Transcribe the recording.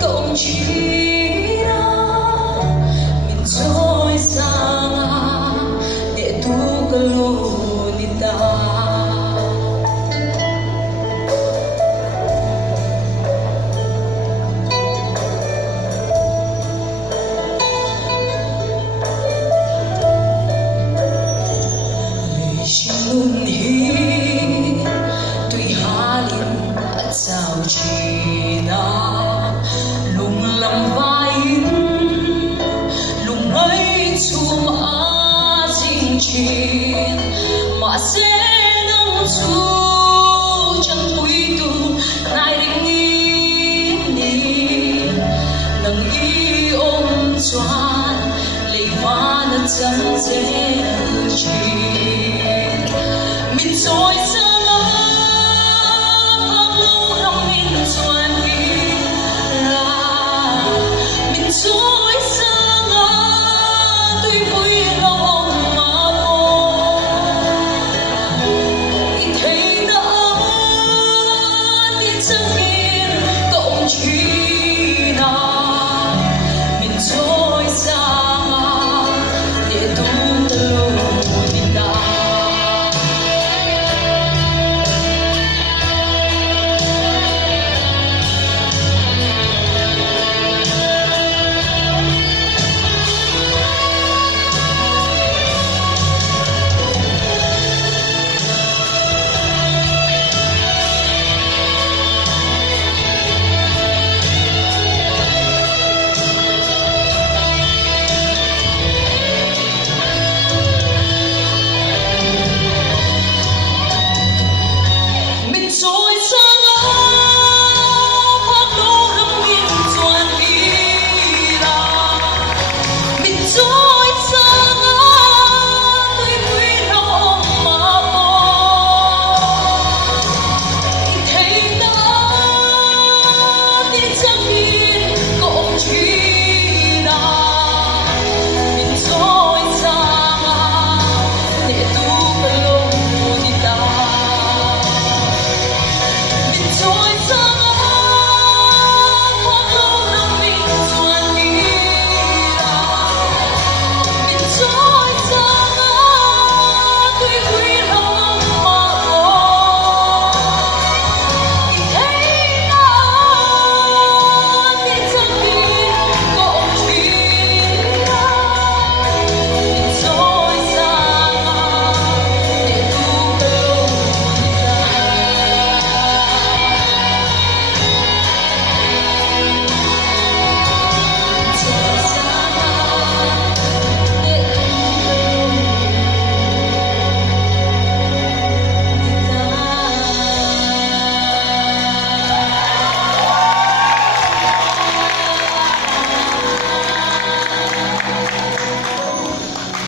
共起啦，min joy sanga de tu kalo nita. Nun hi tui halin at sao china lung lam vain lung mai chum a jing chin ma se nang chu chẳng pui tu nai ring ni nang i om chuan lei van chẳng che chi